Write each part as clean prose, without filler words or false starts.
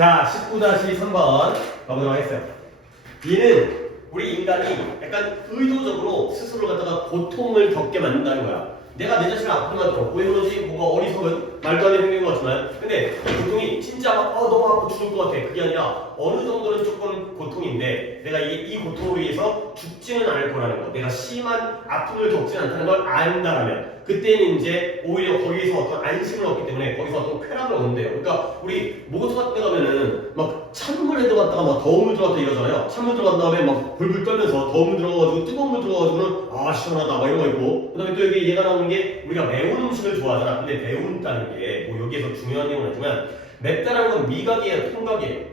자, 19-3번 가보도록 하겠어요. 얘는 우리 인간이 약간 의도적으로 스스로를 갖다가 고통을 겪게 만든다는 거야. 내가 내 자신을 아프게 만들어. 왜 그러지? 뭔가 어리석은 말도 안 되는 행동인 것 같지만, 근데 이 고통이 진짜 막 너무 아파 죽을 것 같아. 그게 아니라 어느 정도는 조금 고통인데 내가 이 고통으로 인해서 죽지는 않을 거라는 거. 내가 심한 아픔을 겪지는 않다는 걸 안다라면 그때는 이제 오히려 거기서 어떤 안심을 얻기 때문에 거기서 어떤 쾌락을 얻는데요. 그러니까 우리 목욕탕 같은 데 가면은 막 찬물에 들어갔다가 막 더운 물 들어갔다 이러잖아요. 찬물 들어간 다음에 막 불불 떨면서 더운 물 들어가가지고 뜨거운 물 들어가가지고는 아 시원하다 막 이런 거 있고, 그 다음에 또 여기 얘가 나오는 게 우리가 매운 음식을 좋아하잖아. 근데 매운다는 게 뭐 여기에서 중요한 내용은 아니지만 맵다라는 건 미각이에요, 통각이에요.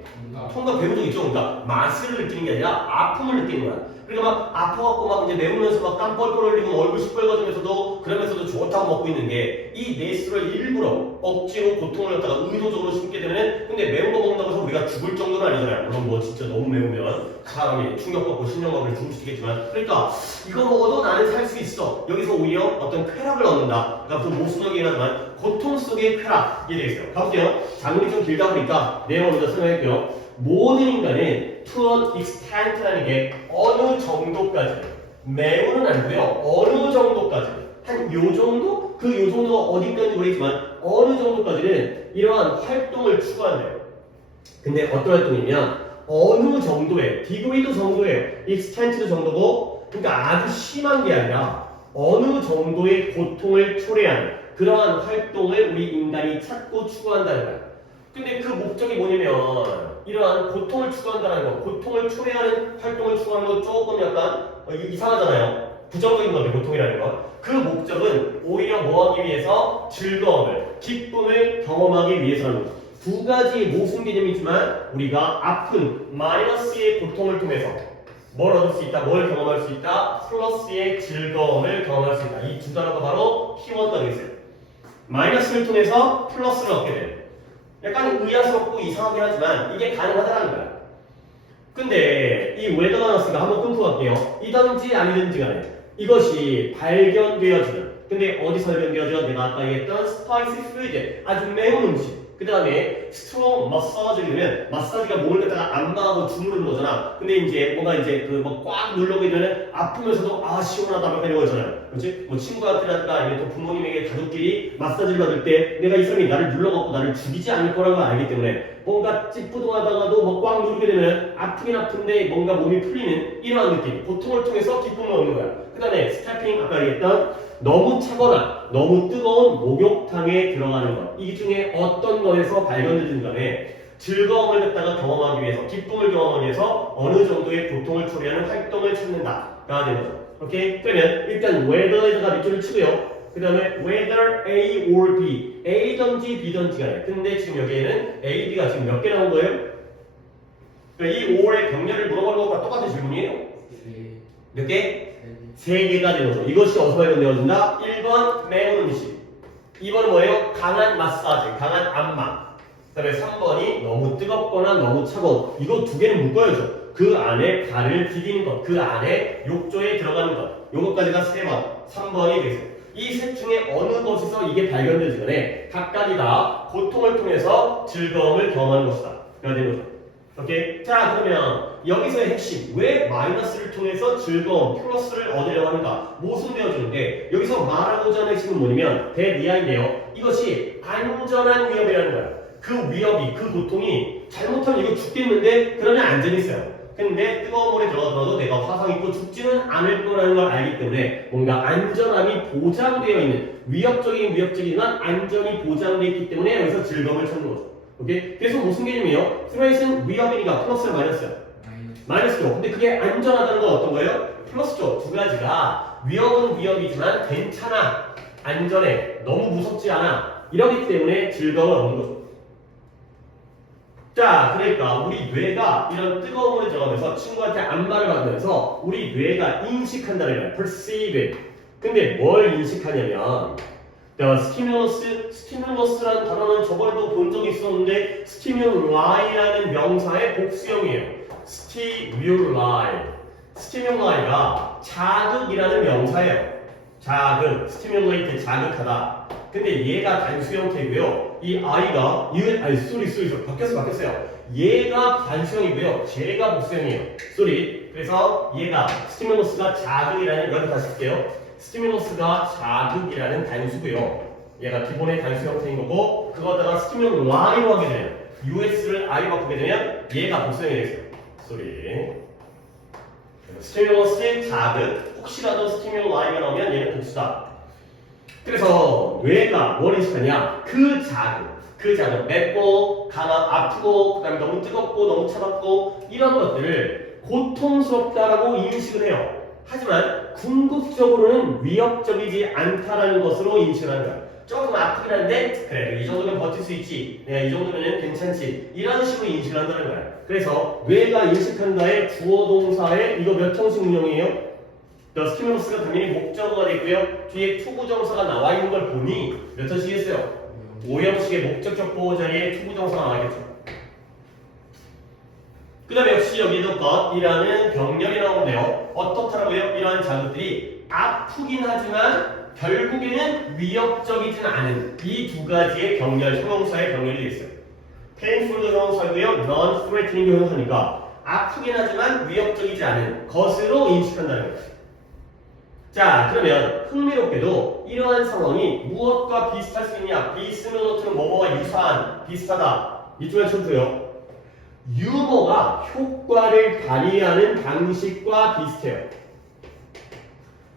통각 배운 적 있죠? 그러니까 맛을 느끼는 게 아니라 아픔을 느끼는 거야. 그러니까 막 아파갖고 막 이제 매우면서 막 땀 뻘뻘 흘리고 얼굴 시뻘거지면서도 그러면서도 좋다고 먹고 있는 게 이 뇌스를 일부러 억지로 고통을 갖다가 의도적으로 심게 되면, 근데 매운 거 먹는다고 해서 우리가 죽을 정도는 아니잖아요. 물론 뭐 진짜 너무 매우면 사람이 충격받고 심령마비를 죽을 수 있겠지만, 그러니까 이거 먹어도 나는 살 수 있어. 여기서 오히려 어떤 쾌락을 얻는다. 그러니까 좀 모순적이긴 하지만 고통 속의 쾌락이 되겠어요. 가볼게요. 장문이 좀 길다 보니까 내용을 먼저 설명할게요. 모든 인간은 to an extent라는 게 어느 정도까지, 매우는 아니고요, 어느 정도까지, 한 요 정도? 그 요 정도가 어딘가인지 모르겠지만 어느 정도까지는 이러한 활동을 추구한대요. 근데 어떤 활동이냐, 어느 정도의, 디그리도 정도예요. extent도 정도고, 그러니까 아주 심한 게 아니라 어느 정도의 고통을 초래하는 그러한 활동을 우리 인간이 찾고 추구한다는 거예요. 근데 그 목적이 뭐냐면 이러한 고통을 추구한다는 거, 고통을 초래하는 활동을 추구하는 건 조금 약간 이상하잖아요. 부정적인 건데 고통이라는 거. 그 목적은 오히려 뭐 하기 위해서? 즐거움을, 기쁨을 경험하기 위해서라는 거죠. 두 가지 모순 개념이 있지만 우리가 아픈 마이너스의 고통을 통해서 뭘 얻을 수 있다, 뭘 경험할 수 있다, 플러스의 즐거움을 경험할 수 있다. 이 두 단어가 바로 키워드가 되겠어요. 마이너스를 통해서 플러스를 얻게 돼요. 약간 의아스럽고 이상하긴 하지만 이게 가능하다는 거야. 근데 이 whether가 나왔으니까 한번 끊고 갈게요. 이든지 아니든지 간에 이것이 발견되어지는, 근데 어디서 발견되어져? 내가 아까 얘기했던 spicy food, 아주 매운 음식. 그 다음에 strong massage면 마사지가 몸을 갖다가 안마하고 주무르는 거잖아. 근데 이제 뭔가 이제 그 뭐 꽉 누르게 되면 아프면서도 아 시원하다 막 이런 거잖아요. 그렇지? 뭐 친구한테라든가 아니면 또 부모님에게 가족끼리 마사지를 받을 때 내가 이 사람이 나를 눌러갖고 나를 죽이지 않을 거라는 걸 알기 때문에 뭔가 찌뿌둥하다가도 뭐 꽉 누르게 되면 아프긴 아픈데 뭔가 몸이 풀리는 이러한 느낌, 고통을 통해서 기쁨을 얻는 거야. 그 다음에 스태핑, 아까 얘기했던 너무 차거나 너무 뜨거운 목욕탕에 들어가는 것, 이 중에 어떤 거에서 발견되든 간에 즐거움을 갖다가 경험하기 위해서, 기쁨을 경험하기 위해서 어느 정도의 고통을 초래하는 활동을 찾는다가 되는 거죠. 오케이? 그러면 일단 whether에다가 밑줄을 치고요. 그 다음에 whether A or B, A든지 B든지 간에. 근데 지금 여기에는 A, B가 지금 몇 개 나온 거예요? 그러니까 이 or의 병렬을 물어보는 것과 똑같은 질문이에요. 몇 개? 3개가 되는 거죠. 이것이 어디서 발견되어진다? 1번 매운 음식, 2번 뭐예요? 강한 마사지, 강한 안마. 그 다음에 3번이 너무 뜨겁거나 너무 차가워. 이거 두 개는 묶어야죠. 그 안에 발을 디디는 것, 그 안에 욕조에 들어가는 것, 요것까지가 3번, 3번이 되세요. 이 셋 중에 어느 것에서 이게 발견되지 간에 각각이 다 고통을 통해서 즐거움을 경험하는 것이다. 그래야 되는 거죠. 오케이? 자, 그러면 여기서의 핵심, 왜 마이너스를 통해서 즐거움, 플러스를 얻으려고 하는가? 모순되어지는데 여기서 말하고자 하는 핵심은 뭐냐면 대미아인데요. 이것이 안전한 위협이라는 거야. 그 위협이, 그 고통이 잘못하면 이거 죽겠는데 그러면 안전이 있어요. 근데 뜨거운 물에 들어가더라도 내가 화상 입고 죽지는 않을 거라는 걸 알기 때문에 뭔가 안전함이 보장되어 있는, 위협적이지만 안전이 보장되어 있기 때문에 여기서 즐거움을 찾는 거죠. 오케이? 그래서 무슨 개념이에요? 스트레스는 위협이니까 플러스야 마이너스야? 마이너스죠. 근데 그게 안전하다는 건 어떤 거예요? 플러스죠. 두 가지가 위협은 위협이지만 괜찮아, 안전해, 너무 무섭지 않아, 이러기 때문에 즐거움을 얻는 거죠. 자, 그러니까 우리 뇌가 이런 뜨거운 물에 들어가면서 친구한테 안마를 받으면서 우리 뇌가 인식한다는 거예요. perceive. 근데 뭘 인식하냐면 스티뮬러스라는 단어는 저번에도 본 적이 있었는데 스티뮬라이라는 명사의 복수형이에요. 스티뮬라이가 자극이라는 명사예요. 자극, 스티뮬레이트, 자극하다. 근데 얘가 단수 형태고요. 이 I가 쏘리 바뀌었어요. 얘가 단수형이고요. 쟤가 복수형이에요. 쏘리. 그래서 얘가 스티뮬러스가 자극이라는 여기 다시 쓸게요. 스티뮬러스가 자극이라는 단수고요. 얘가 기본의 단수 형태인 거고 그거다가 스티뮬러 Y로 하게 되면 US를 I로 바꾸게 되면 얘가 복수형이 되겠어요. 쏘리. 스티뮬러스의 자극. 혹시라도 스티뮬러 Y가 나오면 얘는 복수다. 그래서 뇌가 뭘 인식하냐? 그 자극, 맵고, 아프고, 그다음에 너무 뜨겁고, 너무 차갑고 이런 것들을 고통스럽다라고 인식을 해요. 하지만 궁극적으로는 위협적이지 않다라는 것으로 인식을 하는 거야. 조금 아프긴 한데 그래 이 정도면 버틸 수 있지, 이 정도면 괜찮지, 이런 식으로 인식을 한다는 거야. 그래서 뇌가 인식한다의 주어 동사에 이거 몇 형식 문형이에요? 스티뮬러스가 당연히 목적어가 되고요. 뒤에 투부정사가 나와 있는 걸 보니 몇 형식이겠어요? 5형식의 목적격 보호 자리에 투부정사가 나와 있겠죠. 그 다음에 역시 여기도 got이라는 병렬이 나오는데요. 어떻다라고요? 이러한 자극들이 아프긴 하지만 결국에는 위협적이진 않은 이 두 가지의 병렬, 형용사의 병렬이 되어 있어요. painful 형용사고요. non-threatening 형용사니까 아프긴 하지만 위협적이지 않은 것으로 인식한다는 거예요. 자, 그러면 흥미롭게도 이러한 상황이 무엇과 비슷할 수 있냐? 비스밀러트는 뭐뭐와 유사한, 비슷하다. 이쪽에 쳐주세요. 유머가 효과를 발휘하는 방식과 비슷해요.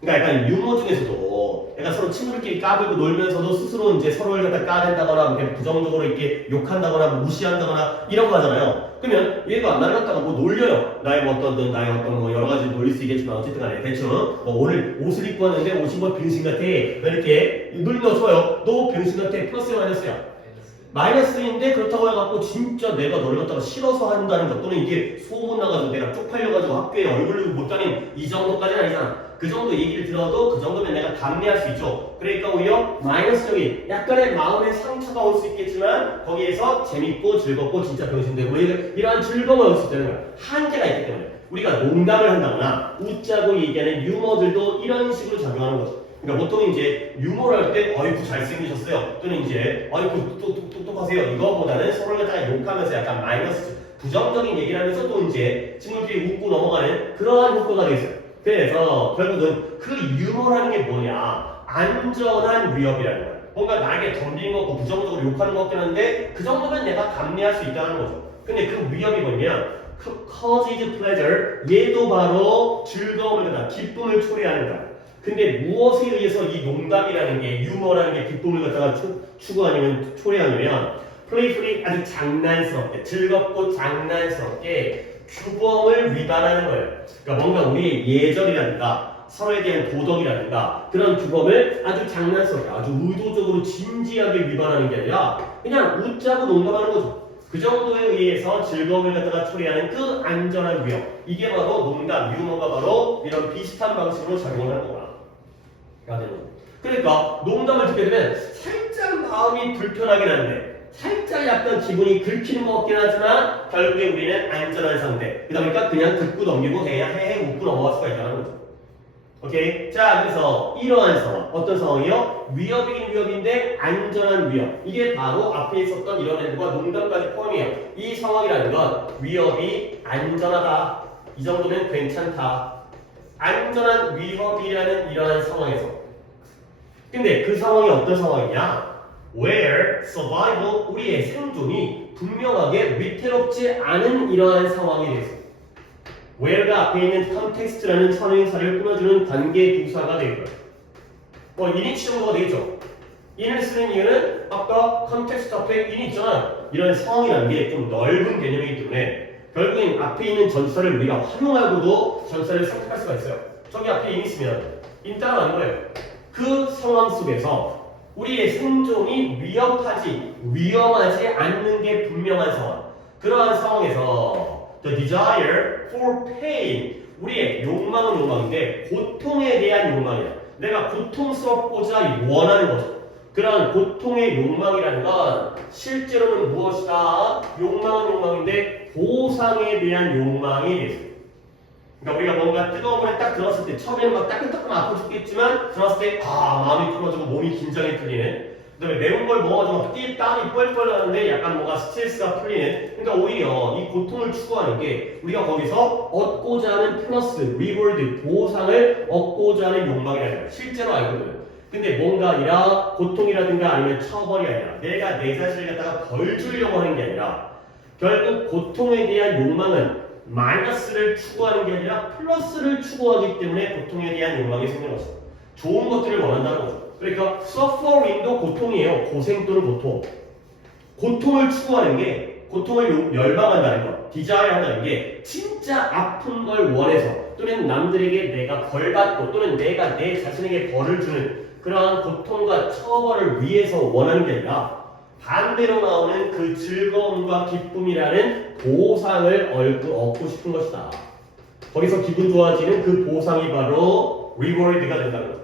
그러니까 약간 유머 중에서도 약간 서로 친구들끼리 까불고 놀면서도 스스로 이제 서로를 갖다 까댄다거나 이렇게 부정적으로 이렇게 욕한다거나 무시한다거나 이런 거 하잖아요. 그러면 얘가 나를 갖다가 뭐 놀려요. 나의 어떤 뭐 여러 가지 놀릴 수 있겠지만 어쨌든 간에 대충 뭐 오늘 옷을 입고 왔는데 옷이 뭐 병신 같아. 이렇게 놀리는 거 좋아요. 너 병신 같아. 플러스야 마이너스야? 마이너스인데 그렇다고 해갖고 진짜 내가 너를 갖다가 싫어서 한다는 것 또는 이게 소문나가지고 내가 쪽팔려가지고 학교에 얼굴을 못 다닌 이 정도까지는 아니잖아. 그 정도 얘기를 들어도 그 정도면 내가 감내할 수 있죠. 그러니까 오히려 마이너스적인 약간의 마음의 상처가 올 수 있겠지만 거기에서 재밌고 즐겁고 진짜 병신되고 이러한 즐거움을 얻을 수 있다는 거야. 한계가 있기 때문에 우리가 농담을 한다거나 웃자고 얘기하는 유머들도 이런 식으로 작용하는 거죠. 그러니까 보통 이제 유머를 할 때 아이고 잘생기셨어요 또는 이제 아이고 똑똑하세요 이거보다는 서로를 갖다가 욕하면서 약간 마이너스 부정적인 얘기를 하면서 또 이제 친구들끼리 웃고 넘어가는 그러한 효과가 되겠어요. 그래서 결국은 그 유머라는 게 뭐냐? 안전한 위협이라는 거야. 뭔가 나에게 덤비는 것 같고 부정적으로 욕하는 것 같긴 한데 그 정도면 내가 감내할 수 있다는 거죠. 근데 그 위협이 뭐냐면 causes pleasure, 얘도 바로 즐거움을 갖다 기쁨을 초래하는 거야. 근데 무엇에 의해서 이 농담이라는 게 유머라는 게 기쁨을 갖다가 추구하냐면 초래하냐면 playfully 아주 장난스럽게 즐겁고 장난스럽게 규범을 위반하는 거예요. 그러니까 뭔가 우리의 예절이라든가 서로에 대한 도덕이라든가 그런 규범을 아주 장난스럽게 아주 의도적으로 진지하게 위반하는 게 아니라 그냥 웃자고 농담하는 거죠. 그 정도에 의해서 즐거움을 갖다가 초래하는 그 안전한 위협, 이게 바로 농담, 유머가 바로 이런 비슷한 방식으로 작용하는 거야. 그러니까 농담을 듣게 되면 살짝 마음이 불편하긴 한데 살짝 약간 기분이 긁히는 것 같긴 하지만 결국에 우리는 안전한 상태. 그러다 보니까 그냥 듣고 넘기고 그냥 헤헤 웃고 넘어갈 수가 있다는 거죠. 오케이? 자, 그래서 이러한 상황. 어떤 상황이요? 위협이긴 위협인데 안전한 위협. 이게 바로 앞에 있었던 이런 애들과 농담까지 포함이에요. 이 상황이라는 건 위협이 안전하다. 이 정도면 괜찮다. 안전한 위협이라는 이러한 상황에서. 근데 그 상황이 어떤 상황이냐? Where survival, 우리의 생존이 분명하게 위태롭지 않은 이러한 상황이 되겠습니다. where가 앞에 있는 context라는 선행사를 끊어주는 관계 부사가 되고요. in이 정도가 되겠죠. in을 쓰는 이유는 아까 context 앞에 in이 있잖아. 이런 상황이라는 게 좀 넓은 개념이기 때문에 결국엔 앞에 있는 전사를 우리가 활용하고도 전사를 선택할 수가 있어요. 저기 앞에 in 있으면 in 따라가는 거예요. 그 상황 속에서 우리의 생존이 위험하지 않는 게 분명한 상황. 그러한 상황에서 the desire for pain, 우리의 욕망은 욕망인데 고통에 대한 욕망이야. 내가 고통스럽고자 원하는 거죠. 그러한 고통의 욕망이라는 건 실제로는 무엇이다? 욕망은 욕망인데 보상에 대한 욕망이 되죠. 그러니까 우리가 뭔가 뜨거운 물에 딱 들어갔을 때 처음에는 막 따끈따끈 아파 죽겠지만 들어갔을 때 마음이 풀어지고 몸이 긴장이 풀리는 그다음에 매운 걸 먹어가지고 막 땀이 뻘뻘 나는데 약간 뭔가 스트레스가 풀리는. 그러니까 오히려 이 고통을 추구하는 게 우리가 거기서 얻고자 하는 플러스 리워드 보상을 얻고자 하는 욕망이라는 거야. 실제로 알거든. 근데 뭔가 아니라 고통이라든가 아니면 처벌이 아니라 내가 내 자신을 갖다가 벌 주려고 하는 게 아니라 결국 고통에 대한 욕망은 마이너스를 추구하는 게 아니라 플러스를 추구하기 때문에 고통에 대한 욕망이 생기는 거죠. 좋은 것들을 원한다는 거죠. 그러니까 suffering도 고통이에요. 고생 또는 고통. 고통을 추구하는 게 고통을 열망한다는 것, desire 한다는 게 진짜 아픈 걸 원해서 또는 남들에게 내가 벌받고 또는 내가 내 자신에게 벌을 주는 그러한 고통과 처벌을 위해서 원하는 게 아니라 반대로 나오는 그 즐거움과 기쁨이라는 보상을 얻고 싶은 것이다. 거기서 기분 좋아지는 그 보상이 바로 reward가 된다는 거죠.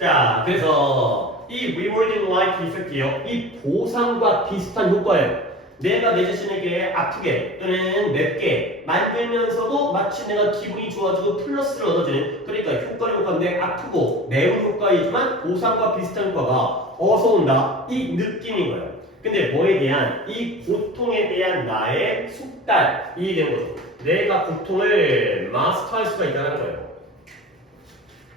자, 그래서 이 rewarding like effect이요. 이 보상과 비슷한 효과예요. 내가 내 자신에게 아프게 또는 맵게 만들면서도 마치 내가 기분이 좋아지고 플러스를 얻어주는 그러니까 효과인데 아프고 매운 효과이지만 보상과 비슷한 효과가 어서 온다 이 느낌인 거예요. 근데 뭐에 대한 이 고통에 대한 나의 숙달이 되는 거죠. 내가 고통을 마스터할 수가 있다는 거예요.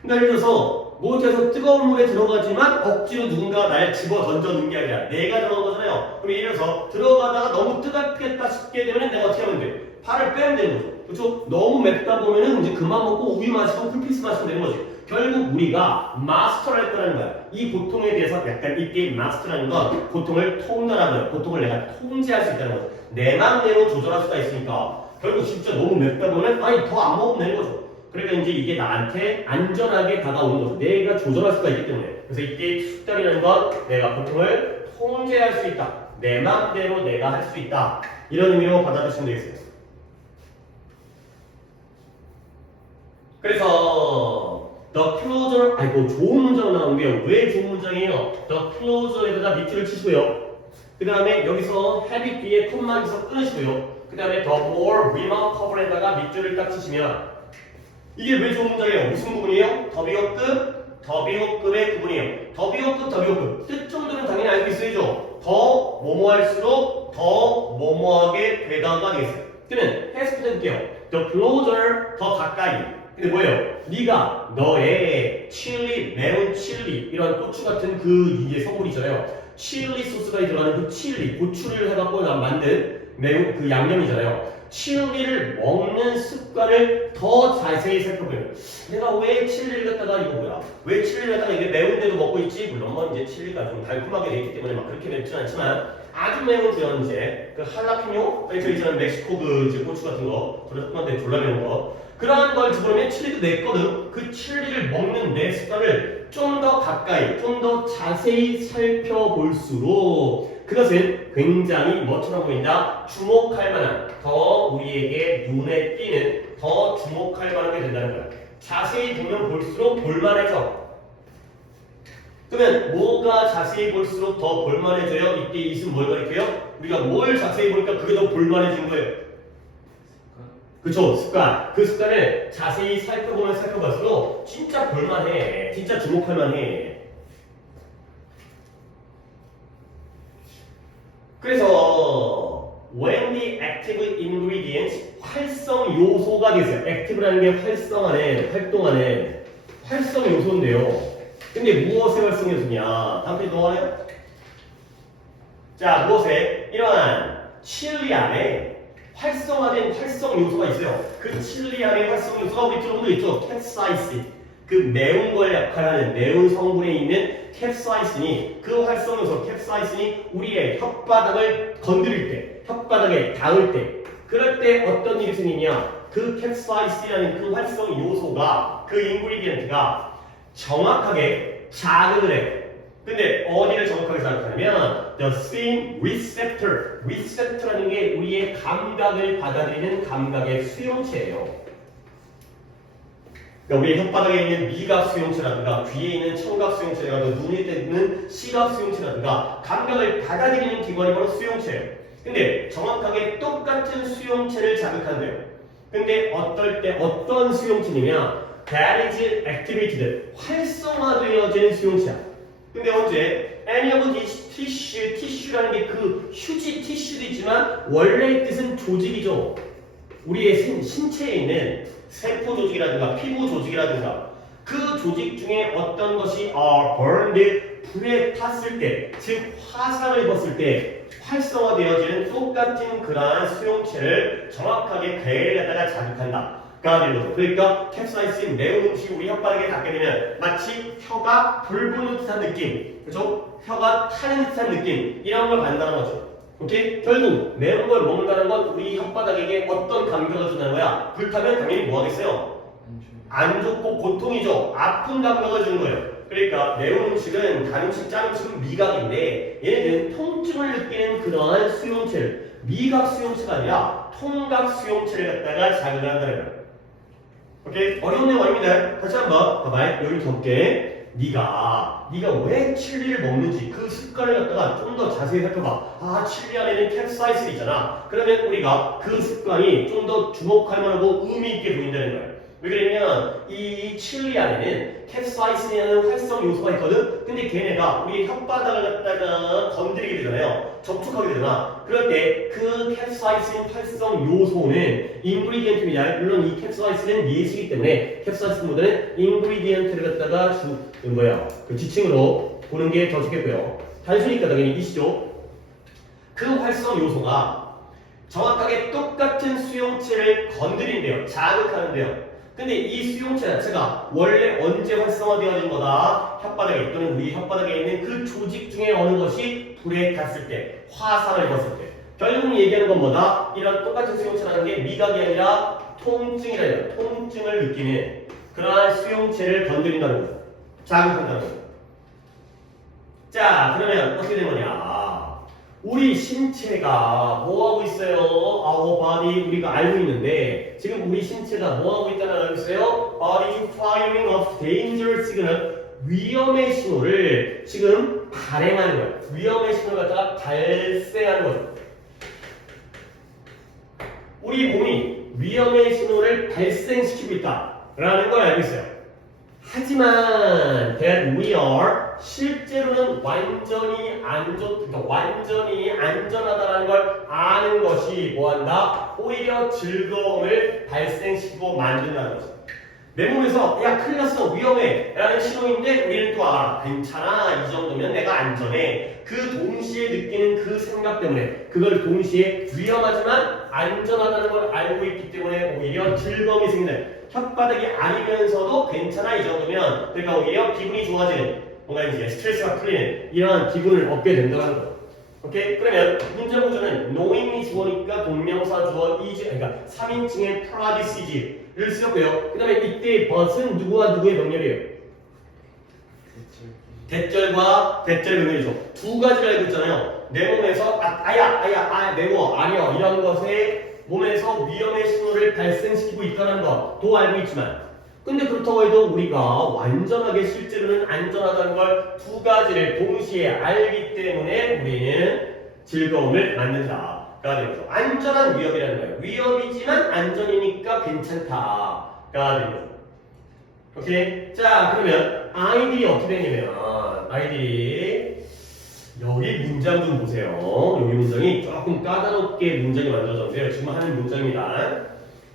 그러니까 예를 들어서 못해서 뜨거운 물에 들어가지만 억지로 누군가 날 집어 던져 넣은 게 아니라 내가 들어간 거잖아요. 그럼 예를 들어서 들어가다가 너무 뜨겁겠다 싶게 되면 내가 어떻게 하면 돼? 발을 빼면 되는 거죠. 그렇죠? 너무 맵다 보면은 이제 그만 먹고 우유 마시고 쿨피스 마시면 되는 거지. 결국 우리가 마스터를 했다는 거야. 이 고통에 대해서 약간 이 게임 마스터라는 건 고통을 통달하는 거야. 고통을 내가 통제할 수 있다는 거죠. 내 마음대로 조절할 수가 있으니까 결국 진짜 너무 맵다 보면 아니 더 안 먹으면 되는 거죠. 그러니까 이제 이게 나한테 안전하게 다가오는 거죠. 내가 조절할 수가 있기 때문에. 그래서 이게 숙달이라는 건 내가 고통을 통제할 수 있다. 내 마음대로 내가 할 수 있다. 이런 의미로 받아들이시면 되겠습니다. 그래서 the closer, 아이고 좋은 문장으로 나온 게 왜 좋은 문장이에요? the closer에다가 밑줄을 치시고요. 그 다음에 여기서 have 뒤에 콤마 있어 끊으시고요. 그 다음에 the more remarkable에다가 밑줄을 딱 치시면 이게 왜 좋은 문장이에요? 무슨 부분이에요? 더비호급, 더비호급의 구분이에요. 더비호급, 더비호급. 뜻 정도는 당연히 알고 있어야죠. 더 뭐뭐할수록 더 뭐뭐하게 되다가 되겠어요. 그러면 해석부터 해볼게요. The closer, 더 가까이. 근데 뭐예요? 네가 너의 칠리, 매운 칠리 이런 고추 같은 그 이게 성분 있잖아요. 칠리 소스가 들어가는 그 칠리, 고추를 해갖고 만든 매운 그 양념이잖아요. 칠리를 먹는 습관을 더 자세히 살펴보면 내가 왜 칠리를 갖다가 이거 뭐야? 왜 칠리를 갖다가 이게 매운데도 먹고 있지? 물론 뭐 이제 칠리가 좀 달콤하게 되어 있기 때문에 막 그렇게 맵진 않지만 아주 매운 그런 이제 그 할라피뇨? 저 있잖아요 멕시코 그 이제 고추 같은 거 졸라 조그만데 졸라 매운 거 그러한 걸 집어넣으면 칠리도 내 거든 그 칠리를 먹는 내 습관을 좀 더 가까이 좀 더 자세히 살펴볼수록 그것은 굉장히 뭐처럼 보인다? 주목할 만한, 더 우리에게 눈에 띄는, 더 주목할 만하게 된다는 거야. 자세히 보면 볼수록 볼만해져. 그러면 뭐가 자세히 볼수록 더 볼만해져요? 이때 이승 뭘 가리켜요? 우리가 뭘 자세히 보니까 그게 더 볼만해진 거예요. 그쵸? 습관. 그 습관을 자세히 살펴보면 살펴볼수록 진짜 볼만해. 진짜 주목할 만해. 그래서 when the active ingredients 활성 요소가 됐어요. active라는 게 활성하네, 활동하네, 활성 요소인데요. 근데 무엇의 활성 요소냐? 다음 페이지 넘어가요. 자, 무엇에? 이러한 칠리 안에 활성화된 활성 요소가 있어요. 그 칠리 안에 활성 요소가 우리 들어본 적 있죠? 캡사이신. 그 매운 걸 역할하는 매운 성분에 있는 캡사이신이 그 활성 요소 캡사이신이 우리의 혓바닥을 건드릴 때, 혓바닥에 닿을 때, 그럴 때 어떤 일이 생기냐? 그 캡사이신이라는 그 활성 요소가 그 인그리디언트가 정확하게 자극을 해. 근데 어디를 정확하게 자극하냐면 the same receptor, receptor라는 게 우리의 감각을 받아들이는 감각의 수용체예요. 그러니까 우리 혓바닥에 있는 미각 수용체라든가 귀에 있는 청각 수용체라든가 눈에 있는 시각 수용체라든가 감각을 받아들이는 기관이 바로 수용체예요. 근데 정확하게 똑같은 수용체를 자극한대요. 근데 어떨 때 어떤 수용체냐면 that is activated. 활성화되어지는 수용체야. 근데 언제? any of these tissue, tissue라는 게 그 휴지 티슈도 있지만 원래의 뜻은 조직이죠. 우리의 신체에 있는 세포 조직이라든가 피부 조직이라든가 그 조직 중에 어떤 것이 are burned, 불에 탔을 때, 즉 화상을 입었을 때 활성화되어지는 똑같은 그러한 수용체를 정확하게 궤를 갖다가 자극한다. 가 되는 거죠. 그러니까 캡사이신 매운 음식이 우리 혓바닥에 닿게 되면 마치 혀가 불 붙는 듯한 느낌, 그죠? 혀가 타는 듯한 느낌, 이런 걸 받는다는 거죠. 오케이? 결국 매운 걸 먹는다는 건 우리 혓바닥에게 어떤 감격을 준다는 거야? 불타면 당연히 뭐 하겠어요? 안 좋고 고통이죠. 아픈 감각을 주는 거예요. 그러니까 매운 음식은 단 음식, 짠 음식은 미각인데 얘네는 통증을 느끼는 그러한 수용체를 미각 수용체가 아니라 통각 수용체를 갖다가 자극을 한다는 거예요. 오케이? 어려운 내용 아닙니다. 다시 한번 봐봐요. 여기 적게 네가 왜 칠리를 먹는지 그 습관을 갖다가 좀 더 자세히 살펴봐. 아, 칠리 안에는 캡사이신이 있잖아. 그러면 우리가 그 습관이 좀 더 주목할 만하고 의미 있게 보인다는 거예요. 왜 그러냐면 이 칠리 안에는 캡사이신이라는 활성 요소가 있거든. 근데 걔네가 우리 혓바닥을 갖다가 건드리게 되잖아요. 접촉하게 되잖아. 그럴 때 그 캡사이신 활성 요소는 인그리디언트입니다. 물론 이 캡사이신은 예시이기 때문에 캡사이신보다는 인그리디언트를 갖다가 그 지칭으로 보는 게 더 좋겠고요. 단순히니까 당연히 이시죠. 그 활성 요소가 정확하게 똑같은 수용체를 건드린대요. 자극하는데요. 근데 이 수용체 자체가 원래 언제 활성화되어진 거다? 혓바닥에 또는 우리 혓바닥에 있는 그 조직 중에 어느 것이 불에 탔을 때, 화상을 입었을 때. 결국 얘기하는 건 뭐다? 이런 똑같은 수용체라는 게 미각이 아니라 통증이라 통증을 느끼는 그러한 수용체를 건드린다는 거죠. 자극한다는 거죠. 자, 그러면 어떻게 된 거냐? 우리 신체가 뭐하고 있어요? Our body 우리가 알고 있는데 지금 우리 신체가 뭐하고 있다는 알고 있어요? Body firing off danger signal 위험의 신호를 지금 발행하는 거예요. 위험의 신호를 갖다가 발생하는 거죠. 우리 몸이 위험의 신호를 발생시키고 있다라는 걸 알고 있어요. 하지만 that we are 실제로는 완전히 완전히 안전하다는 걸 아는 것이 뭐한다? 오히려 즐거움을 발생시키고 만든다는 거죠. 내 몸에서 야 큰일 났어 위험해 라는 신호인데 우리는 또 알아. 괜찮아 이 정도면 내가 안전해. 그 동시에 느끼는 그 생각 때문에 그걸 동시에 위험하지만 안전하다는 걸 알고 있기 때문에 오히려 즐거움이 생기는 혓바닥이 아니면서도 괜찮아 이 정도면 그러니까 오히려 기분이 좋아지는 뭔가 이제 스트레스가 풀리는 이런 기분을 얻게 된다는 거. 오케이? 그러면 문제 구조는 knowing이 주어니까 동명사 주어 is 그러니까 3인칭의 practice를 쓰였고요. 그 다음에 이때 but은 누구와 누구의 명령이에요? 대절과 대절 명령이죠. 두 가지를 알고 있잖아요. 내 몸에서 매워, 아려 이런 것에 몸에서 위험의 신호를 발생시키고 있다는 것도 알고 있지만 근데 그렇다고 해도 우리가 완전하게 실제로는 안전하다는 걸 두 가지를 동시에 알기 때문에 우리는 즐거움을 만든다가 되는 거죠. 안전한 위협이라는 거예요. 위협이지만 안전이니까 괜찮다가 되는 거죠. 오케이? 자 그러면 아이들이 어떻게 되냐면 아이들이 여기 문장 좀 보세요. 여기 문장이 조금 까다롭게 문장이 만들어졌는데요. 지금 하는 문장입니다.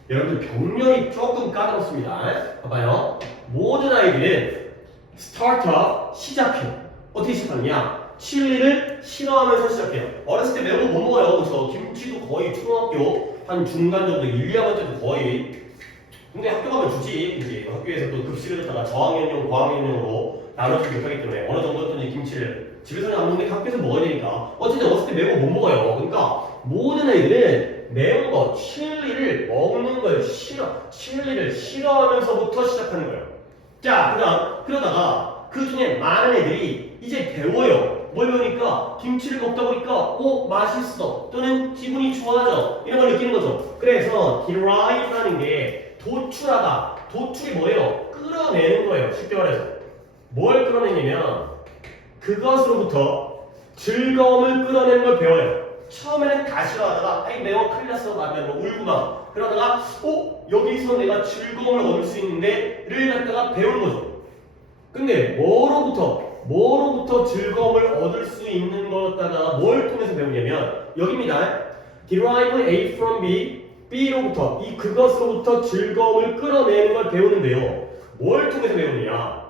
여러분들 병렬이 조금 까다롭습니다. 봐봐요. 모든 아이들은 스타트업 시작해요. 어떻게 시작하느냐? 칠리를 싫어하면서 시작해요. 어렸을 때 매운 거 못 먹어요. 그렇죠? 김치도 거의 초등학교 한 중간 정도 1, 2학년 때도 거의. 근데 학교 가면 주지. 이제 학교에서 또 급식을 갖다가 저학년용, 고학년용으로 나눠주지 못하기 때문에 어느 정도였든지 김치를 집에서는 안 먹는데 학교에서 먹어야 되니까 어쨌든 어렸을 때 매운 거 못 먹어요. 그러니까 모든 아이들은 매운 거, 칠리를 먹는 걸 칠리를 싫어하면서부터 시작하는 거예요. 자, 그러다가 그 중에 많은 애들이 이제 배워요. 뭘 배우니까 김치를 먹다 보니까 맛있어 또는 기분이 좋아져 이런 걸 느끼는 거죠. 그래서 derive라는 게 도출하다. 도출이 뭐예요? 끌어내는 거예요. 쉽게 말해서 뭘 끌어내냐면 그것으로부터 즐거움을 끌어내는 걸 배워요. 처음에는 다 싫어하다가 아이 매워 큰일 났어 하면 뭐 울고 막 그러다가 여기서 내가 즐거움을 얻을 수 있는데를 갖다가 배우는 거죠. 근데 뭐로부터 즐거움을 얻을 수 있는 거다가 뭘 통해서 배우냐면 여기입니다. derive A from B, B로부터 이 그것으로부터 즐거움을 끌어내는 걸 배우는데요. 뭘 통해서 배우느냐?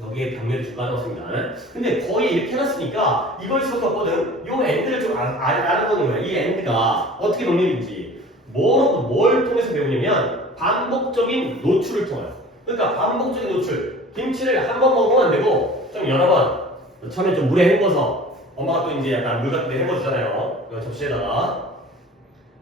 여기에 병렬이 좀 까놓습니다. 근데 거의 이렇게 해놨으니까 이걸 썼거든. 요 엔드를 좀 알아보는 거야. 이 엔드가 어떻게 논리인지. 뭘 통해서 배우냐면 반복적인 노출을 통해요. 그러니까 반복적인 노출. 김치를 한 번 먹으면 안 되고 좀 여러 번. 처음에 좀 물에 헹궈서 엄마가 또 이제 약간 물 같은 데 헹궈주잖아요. 접시에다가.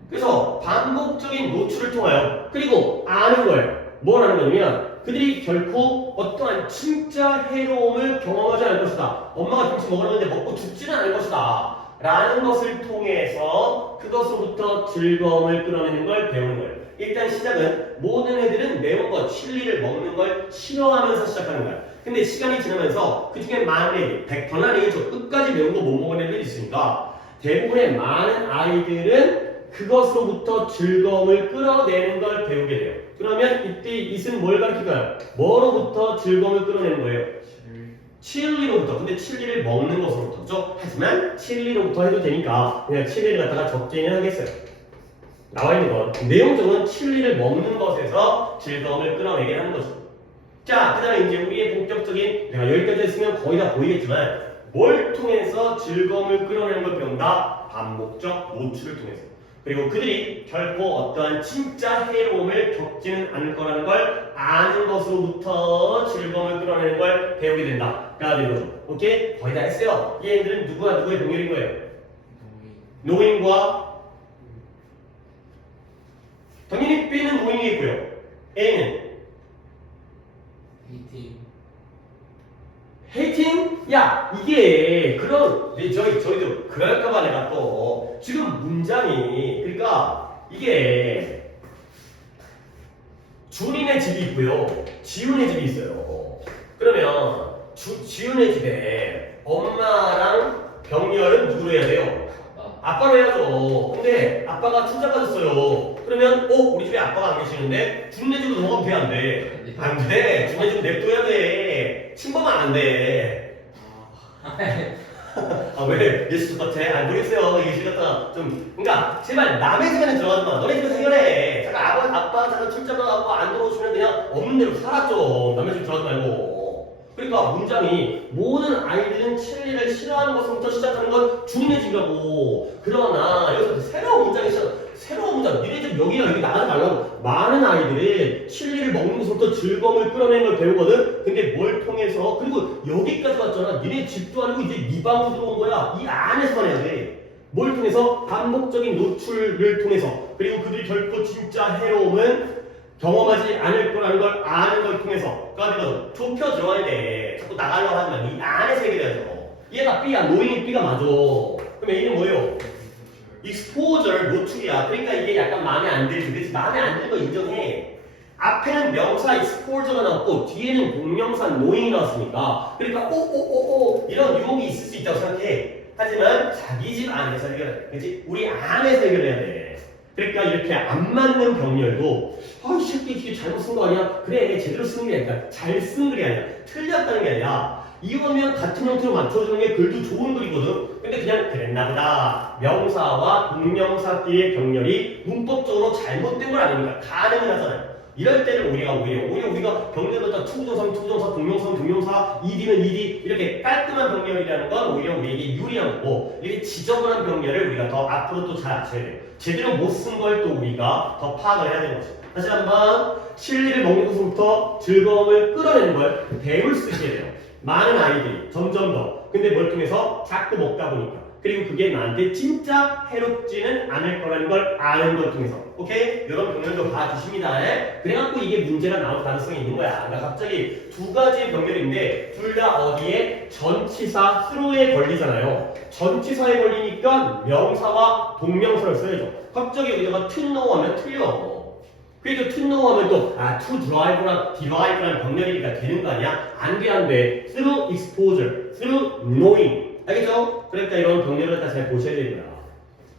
그래서 반복적인 노출을 통하여 그리고 아는 거예요. 뭘 아는 거냐면 그들이 결코 어떠한 진짜 해로움을 경험하지 않을 것이다. 엄마가 김치 먹으려는데 먹고 죽지는 않을 것이다. 라는 것을 통해서 그것으로부터 즐거움을 끌어내는 걸 배우는 거예요. 일단 시작은 모든 애들은 매운 것, 칠리를 먹는 걸 싫어하면서 시작하는 거야. 근데 시간이 지나면서 그 중에 많은 애들, 100%는 아니겠죠. 끝까지 매운 거 못 먹는 애들이 있으니까 대부분의 많은 아이들은 그것으로부터 즐거움을 끌어내는 걸 배우게 돼요. 그러면 이때 이은 뭘 가르칠까요? 뭐로부터 즐거움을 끌어내는 거예요? 칠리로부터. 근데 칠리를 먹는 것으로부터. 그죠? 하지만 칠리로부터 해도 되니까 그냥 칠리를 갖다가 적재는 하겠어요. 나와 있는 건 내용적은 칠리를 먹는 것에서 즐거움을 끌어내게 하는 거죠. 자, 그 다음에 이제 우리의 본격적인 내가 여기까지 했으면 거의 다 보이겠지만 뭘 통해서 즐거움을 끌어내는 걸 배운다? 반복적 노출을 통해서. 그리고 그들이 결코 어떠한 진짜 해로움을 겪지는 않을 거라는 걸 아는 것으로부터 즐거움을 끌어내는 걸 배우게 된다. 가 되는 거죠. 오케이? 거의 다 했어요. 얘네들은 누구와 누구의 동일인 거예요? 노인과 당연히 B는 노인이겠고요. A는 헤이팅? 야, 이게 그런 저희도 그럴까봐 내가 또 지금 문장이 그러니까 이게 준이네 집이 있고요, 지훈의 집이 있어요. 그러면 지훈의 집에 엄마랑 병렬은 누구로 해야 돼요? 아빠로 해야죠. 근데 아빠가 출장 가셨어요. 그러면 우리 집에 아빠가 안 계시는데 준네 집으로 넘어가면 돼, 안 돼? 안 돼. 준네 집 냅둬야 돼. 침범은 안 돼. 왜? 예수 똑같아? 모르겠어요. 예수 같다. 그러니까 제발 남의 집에는 들어가지 마. 너네 집에서 해결해. 잠깐 아빠 잠깐 출장 가고 안 들어오시면 그냥 없는 대로 살았죠. 남의 집 들어가지 말고. 그러니까 문장이 모든 아이들은 칠리를 싫어하는 것부터 시작하는 건 주인의 집이라고. 그러나 여기서 새로운 문장이 새로운 문장. 니네 집 여기야 여기 나가지 말라고. 많은 아이들은 칠리를 먹는 것부터 즐거움을 끌어내는 걸 배우거든. 근데 뭘 통해서? 그리고 여기까지 왔잖아. 니네 집도 아니고 이제 네 방으로 들어온 거야. 이 안에서만 해야 돼. 뭘 통해서? 반복적인 노출을 통해서. 그리고 그들이 결코 진짜 해로움은 경험하지 않을 거라는 걸 아는 걸 통해서. 그러니까 좁혀 들어가야 돼. 자꾸 나가려고 하지만 이 안에서 해결해야죠. 얘가 B야. 노인이 B가 맞아. 그럼 A는 뭐예요? exposure, 노출이야. 그러니까 이게 약간 마음에 안 들지. 그래서 마음에 안 드는 거 인정해. 앞에는 명사 exposure가 나왔고 뒤에는 동명사 knowing이 나왔으니까 그러니까 이런 유혹이 있을 수 있다고 생각해. 하지만 자기 집 안에서 해결해. 그렇지? 우리 안에서 해결해야 돼. 그러니까 이렇게 안 맞는 병렬도 이 새끼 이게 잘못 쓴 거 아니야? 그래, 제대로 쓴 게 아니라 잘 쓴 글이 아니라 틀렸다는 게 아니라 이거면 같은 형태로 맞춰주는 게 글도 좋은 글이거든. 근데 그냥 그랬나 보다. 명사와 동명사끼리의 병렬이 문법적으로 잘못된 걸 아닙니까? 가능은 하잖아요. 이럴 때는 오히려 우리가 병렬을 다 투부정사면 투부정사, 동명사면 동명사, ED면 ED 이렇게 깔끔한 병렬이라는 건 오히려 우리에게 유리한 거고, 이렇게 지저분한 병렬을 우리가 더 앞으로 또 잘 아셔야 돼요. 제대로 못 쓴 걸 또 우리가 더 파악을 해야 되는 거죠. 다시 한번 칠리를 먹는 것부터 즐거움을 끌어내는 걸 배울 수 있게 돼요. 많은 아이들이 점점 더. 근데 뭘 통해서? 자꾸 먹다 보니까. 그리고 그게 나한테 진짜 해롭지는 않을 거라는 걸 아는 걸 통해서. 오케이? 이런 병렬도 봐주십니다. 그래갖고 이게 문제가 나올 가능성이 있는 거야. 그러니까 갑자기 두 가지의 병렬인데 둘 다 어디에? 전치사 through에 걸리잖아요. 전치사에 걸리니까 명사와 동명사를 써야죠. 갑자기 여기다가 to know 하면 틀려. 그래도 to know 하면 또 to drive랑 derive랑 병렬이니까 되는 거 아니야? 안 돼. through exposure, through knowing. 알겠죠? 그러니까 이런 병렬을 다 잘 보셔야 됩니다.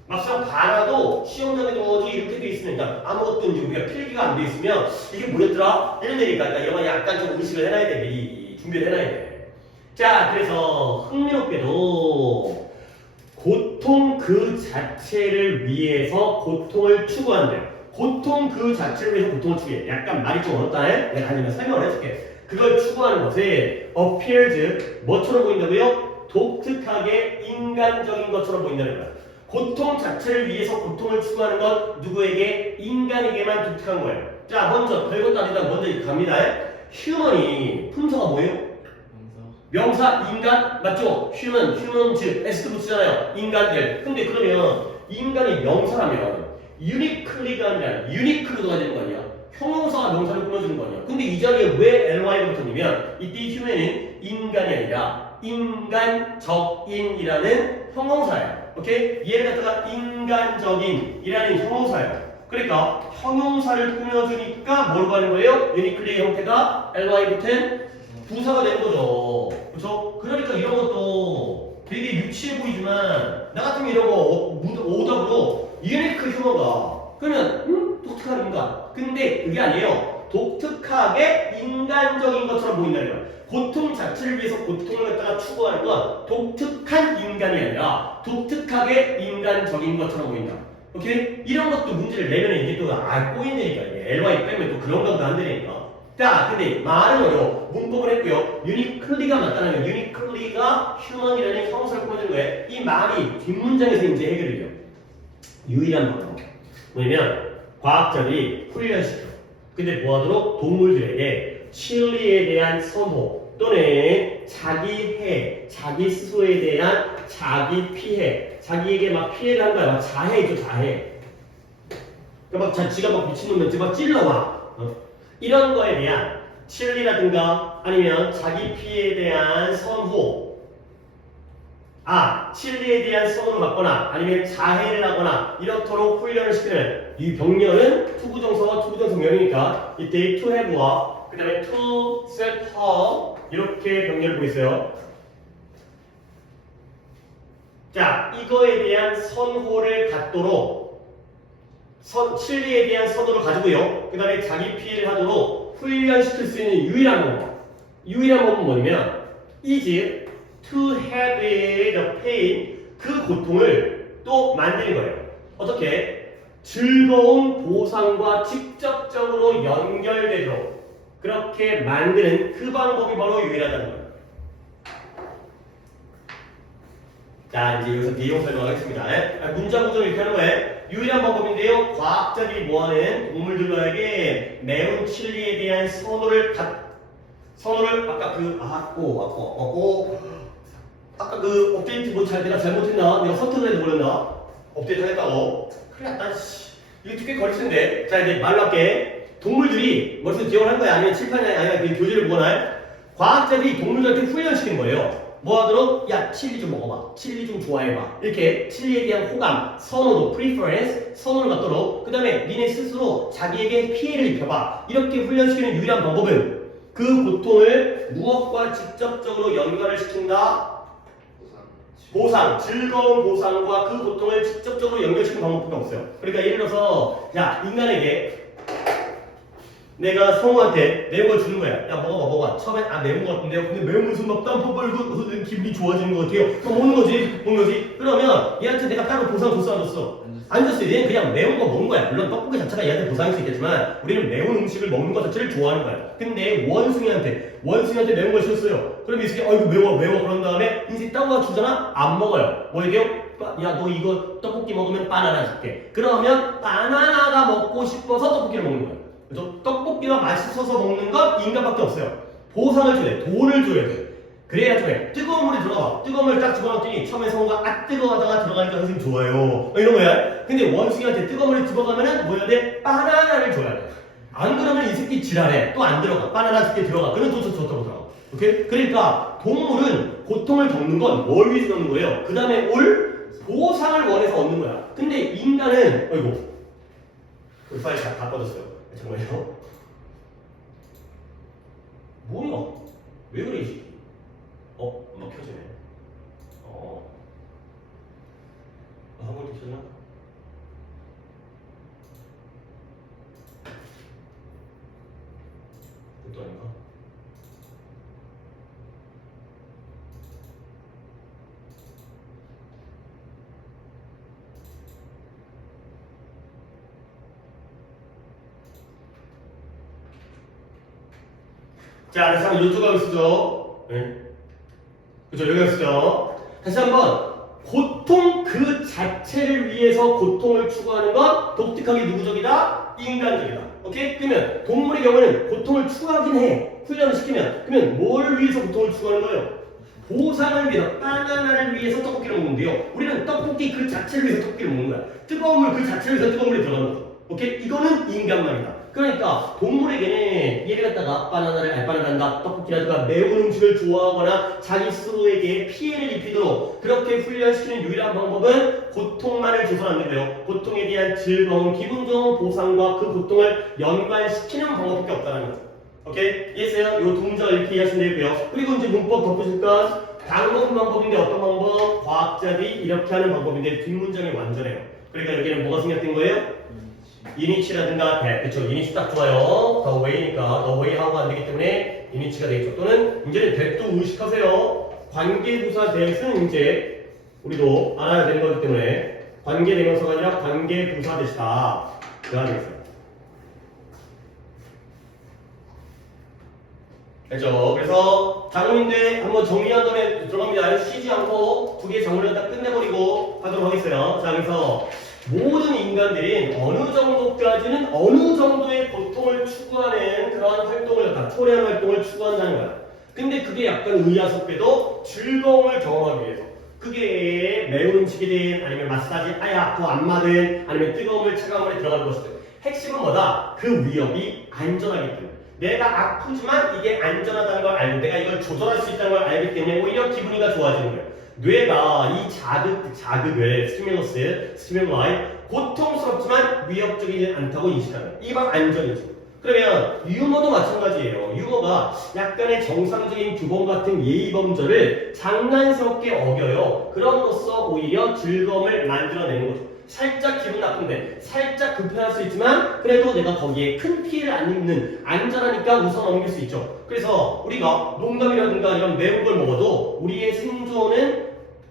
막상 봐라도 시험장에도 이렇게 돼 있으니까 아무것도 이제 우리가 필기가 안 돼 있으면 이게 뭐였더라? 이런 데니까 그러니까 이런 거 약간 좀 의식을 해놔야 돼. 미리 준비를 해놔야 돼. 자, 그래서 흥미롭게도 고통 그 자체를 위해서 고통을 추구한대. 고통 그 자체를 위해서 고통을 추구해. 약간 말이 좀 어렵다. 내가 아니면 설명을 해줄게. 그걸 추구하는 것에 appears 뭐처럼 보인다고요? 독특하게 인간적인 것처럼 보인다는 거야. 고통 자체를 위해서 고통을 추구하는 건 누구에게? 인간에게만 독특한 거예요. 자, 먼저 별것도 아니다. 먼저 갑니다. 휴먼이 품사가 뭐예요? 명사 인간 맞죠? 휴먼 즉 에스트 붙이잖아요. 인간들. 근데 그러면 인간이 명사라면 유니클리가 아니라 유니클로가 되는 거 아니야? 형용사가 명사를 꾸며주는 거 아니야? 근데 이 자리에 왜 ly가 붙었냐면 이때 휴먼은 인간이 아니라 인간적인이라는 형용사예요. 오케이? 얘를 갖다가 인간적인이라는 형용사예요. 그러니까 형용사를 꾸며주니까 뭐라고 하는 거예요? 유니클리의 형태가 ly 붙은 부사가 되는 거죠. 그렇죠? 그러니까 이런 것도 되게 유치해 보이지만 나 같으면 이런 거 오답으로 유니크 휴머가 그러면 독특한 인간. 근데 그게 아니에요. 독특하게 인간적인 것처럼 보인다는 거야. 고통 자체를 위해서 고통을 갖다가 추구하는 건 독특한 인간이 아니라 독특하게 인간적인 것처럼 보인다. 오케이? 이런 것도 문제를 내면 이게 또 꼬인다니까. 이게 LY 빼면 또 그런 것도 안 되니까. 자, 근데 말은 어려워. 문법을 했고요. 유니클리가 맞다면 유니클리가 휴먼이라는 형용사를 꾸며준 거예요. 이 말이 뒷문장에서 이제 해결이 돼요. 유일한 방법. 뭐냐면 과학자들이 훈련시켜. 근데 뭐하도록? 동물들에게 진리에 대한 선호 또는 자기 해, 자기 스스로에 대한 자기 피해, 자기에게 막 피해를 한 거야. 막 자해죠, 자해. 그러니까 막 지가 막 미친놈한테 막 찔러와. 이런 거에 대한 진리라든가 아니면 자기 피해에 대한 선호 진리에 대한 선호를 받거나 아니면 자해를 하거나 이렇도록 훈련을 시키는 이 병렬은 투부정사와 투부정성명이니까 이때 to have와 그 다음에 to set her 이렇게 병렬을 보고 있어요. 자, 이거에 대한 선호를 갖도록 진리에 대한 선호를 가지고요. 그 다음에 자기 피해를 하도록 훈련시킬 수 있는 유일한 방법. 유일한 방법은 뭐냐면 is to have the pain 그 고통을 또 만드는 거예요. 어떻게? 즐거운 보상과 직접적으로 연결되도록 그렇게 만드는 그 방법이 바로 유일하다는 거예요. 자, 이제 여기서 내용 설명하겠습니다. 문장 구조를 이렇게 하는 거예요. 유일한 방법인데요. 과학자들이 뭐하는 동물들에게 매운 칠리에 대한 선호를 아까 그 업데이트 내가 잘못했나? 내가 선택을 해도 모르나? 업데이트 하겠다고. 그래, 이거 꽤 거릴 텐데. 자, 이제 말로 할게. 동물들이 머릿속에 기억을 한 거야? 아니면 칠판이 아니라 그 교재를 보거나 과학자들이 동물들한테 훈련시키는 거예요. 뭐 하도록? 야, 칠리 좀 먹어봐. 칠리 좀 좋아해봐. 이렇게 칠리에 대한 호감, 선호도, preference, 선호를 갖도록 그 다음에 니네 스스로 자기에게 피해를 입혀봐. 이렇게 훈련시키는 유일한 방법은 그 고통을 무엇과 직접적으로 연결을 시킨다? 보상, 즐거운 보상과 그 고통을 직접적으로 연결시키는 방법밖에 없어요. 그러니까 예를 들어서 야, 인간에게 내가 성우한테 매운 걸 주는 거야. 야, 먹어봐. 처음엔 매운 거 같은데요. 근데 매운 것은 막 땀 뻘뻘고 기분이 좋아지는 것 같아요. 그럼 먹는 거지. 그러면 얘한테 내가 따로 보상 줬어, 안 줬어? 안 줬어. 얘는 그냥 매운 거 먹는 거야. 물론 떡볶이 자체가 얘한테 보상일 수 있겠지만 우리는 매운 음식을 먹는 것 자체를 좋아하는 거야. 근데 원숭이한테 매운 걸 줬어요. 그럼 이 새끼 아이고 매워 그런 다음에 이 새끼 따고 주잖아? 안 먹어요. 뭐 얘기해요? 야, 너 이거 떡볶이 먹으면 바나나 줄게. 그러면 바나나가 먹고 싶어서 떡볶이를 먹는 거야. 그래서 떡볶이가 맛있어서 먹는 건 인간밖에 없어요. 보상을 줘야 돼. 돈을 줘야 돼. 그래야 돼. 뜨거운 물이 들어가. 뜨거운 물을 딱 집어넣었더니 처음에 성우가 뜨거워하다가 들어가니까 선생님 좋아요. 이런 거야. 근데 원숭이한테 뜨거운 물이 들어가면은 뭐 해야 돼? 바나나를 줘야 돼. 안 그러면 이 새끼 지랄해. 또 안 들어가. 바나나 새끼 들어가. 그러면 또 들어가. 오케이? 그러니까 동물은 고통을 겪는 건 뭘 위해서 겪는 거예요? 그 다음에 올 보상을 원해서 얻는 거야. 근데 인간은 이 파일 다 꺼졌어요. 정말요? 뭐야? 왜 그래, 이 새끼? 막 켜지네. 한번 있었나? 그것도 아닌가? 자, 다시 한번 이쪽 가고 있었죠? 네. 그죠? 여기 있었죠? 다시 한번 고통 그 자체를 위해서 고통을 추구하는 건 독특하게 누구적이다? 인간적이다. 오케이? 그러면 동물의 경우는 고통을 추구하긴 해. 훈련을 시키면. 그러면 뭘 위해서 고통을 추구하는 거예요? 보상을 위해서, 바나나를 위해서 떡볶이를 먹는데요. 우리는 떡볶이 그 자체를 위해서 떡볶이를 먹는 거야. 뜨거운 물 그 자체를 위해서 뜨거운 물에 들어가는 거죠. 오케이? 이거는 인간말이다. 그러니까 동물에게는 얘를 갖다가 바나나를 떡볶이라든가 매운 음식을 좋아하거나 자기 스스로에게 피해를 입히도록 그렇게 훈련시키는 유일한 방법은 고통만을 줘서는 안 된대요. 고통에 대한 즐거움, 기분 좋은 보상과 그 고통을 연관시키는 방법밖에 없다는 거죠. 오케이? 이해했어요? 이 동작을 이렇게 이해하시면 되고요. 그리고 이제 문법 덧붙일까? 방법은 방법인데 어떤 방법? 과학자들이 이렇게 하는 방법인데 뒷문장이 완전해요. 그러니까 여기는 뭐가 생략된 거예요? 이니치라든가 대, 그쵸? 이니치 딱 좋아요. 더 웨이니까 더 웨이 하고 안 되기 때문에 이니치가 되겠죠. 또는 이제는 대도 의식하세요. 관계부사 대는 이제 우리도 알아야 되는 거기 때문에 관계대명사가 아니라 관계부사 대시다. 그가 되겠어요. 그렇죠. 그래서 장문인데 한번 정리한 다음에 들어갑니다. 쉬지 않고 두 개의 장문을 딱 끝내버리고 하도록 하겠어요. 자, 그래서 모든 인간들이 어느 정도까지는 어느 정도의 고통을 추구하는 그런 활동을 갖다 초래한 활동을 추구한다는 거야. 근데 그게 약간 의아섭게도 즐거움을 경험하기 위해서 그게 매운 음식이든 아니면 마사지 아야 더 안마든 아니면 뜨거운 물 차가운 물에 들어가는 것이든 핵심은 뭐다? 그 위협이 안전하기 때문에 내가 아프지만 이게 안전하다는 걸 알고 내가 이걸 조절할 수 있다는 걸 알기 때문에 오히려 기분이가 좋아지는 거예요. 뇌가 이 자극을 스티뮬라이 고통스럽지만 위협적이지 않다고 인식하는 이 방 안전이죠. 그러면 유머도 마찬가지예요. 유머가 약간의 정상적인 규범 같은 예의범절을 장난스럽게 어겨요. 그럼으로써 오히려 즐거움을 만들어내는 거죠. 살짝 기분 나쁜데 살짝 불편할 수 있지만 그래도 내가 거기에 큰 피해를 안 입는 안전하니까 웃어 넘길 수 있죠. 그래서 우리가 농담이라든가 이런 매운 걸 먹어도 우리의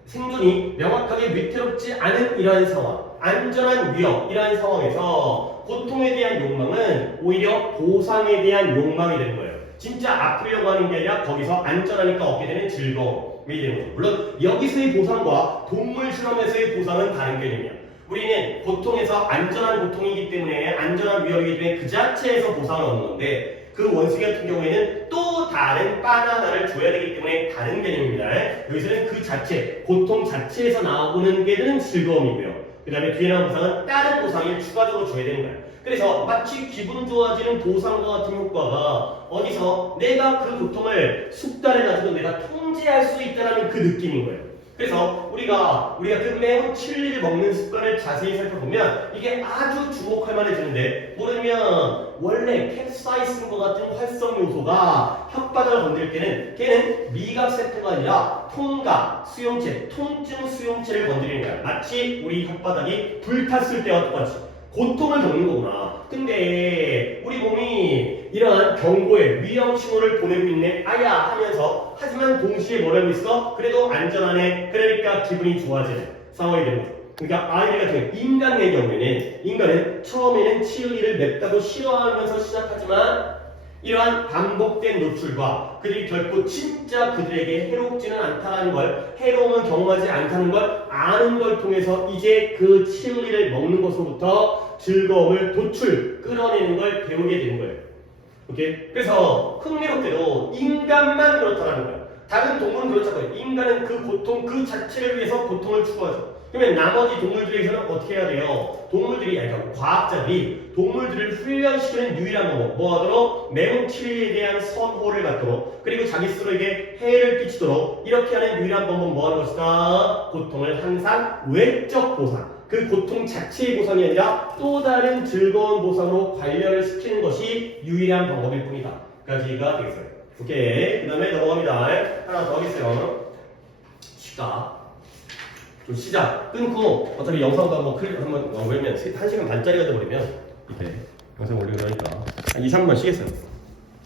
생존이 명확하게 위태롭지 않은 이러한 상황, 안전한 위협 이러한 상황에서 고통에 대한 욕망은 오히려 보상에 대한 욕망이 되는 거예요. 진짜 아프려고 하는 게 아니라 거기서 안전하니까 얻게 되는 즐거움이 되는 거죠. 물론 여기서의 보상과 동물 실험에서의 보상은 다른 개념이야. 우리는 고통에서 안전한 고통이기 때문에 안전한 위협이기 때문에 그 자체에서 보상을 얻는 건데 그 원숭이 같은 경우에는 또 다른 바나나를 줘야 되기 때문에 다른 개념입니다. 여기서는 그 자체, 고통 자체에서 나오는 게 되는 즐거움이고요. 그 다음에 뒤에 나온 보상은 다른 보상을 추가적으로 줘야 되는 거예요. 그래서 마치 기분 좋아지는 보상과 같은 효과가 어디서 내가 그 고통을 숙달해가지고 내가 통제할 수 있다는 그 느낌인 거예요. 그래서 우리가 그 매운 칠리를 먹는 습관을 자세히 살펴보면 이게 아주 주목할 만해지는데 모르면 원래 캡사이신과 같은 활성 요소가 혓바닥을 건드릴 때는 걔는 미각 세포가 아니라 통각, 수용체, 통증 수용체를 건드리는 거야. 마치 우리 혓바닥이 불탔을 때와 똑같이 고통을 겪는 거구나. 근데 우리 몸이 이러한 경고의 위험 신호를 보내고 있네 아야 하면서 하지만 동시에 뭐라고 있어? 그래도 안전하네. 그러니까 기분이 좋아지는 상황이 되는 거죠. 그러니까 아이들 같은 인간의 경우에는 인간은 처음에는 치유리를 맵다고 싫어하면서 시작하지만 이러한 반복된 노출과 그들이 결코 진짜 그들에게 해롭지는 않다는 걸 해로움을 경험하지 않다는 걸 아는 걸 통해서 이제 그 치유리를 먹는 것으로부터 즐거움을 끌어내는 걸 배우게 되는 거예요. 오케이? 그래서 흥미롭게도 인간만 그렇다는 거예요. 다른 동물은 그렇지 않아요. 인간은 그 고통 그 자체를 위해서 고통을 추구하죠. 그러면 나머지 동물들에서는 어떻게 해야 돼요? 그러니까 과학자들이 동물들을 훈련시키는 유일한 방법 뭐 하도록? 매운 칠리에 대한 선호를 갖도록 그리고 자기 스스로에게 해를 끼치도록 이렇게 하는 유일한 방법은 뭐 하는 것이다? 고통을 항상 외적 보상 그 고통 자체의 보상이 아니라 또 다른 즐거운 보상으로 관련을 시키는 것이 유일한 방법일 뿐이다. 까지가 되겠어요. 오케이. 그 다음에 넘어갑니다. 하나 더 하겠어요. 쉽다. 좀 시작 끊고 어차피 영상도 한번 올리면 1시간 반짜리가 돼버리면 이게 영상 올리고 나니까 한 2, 3분만 쉬겠어요.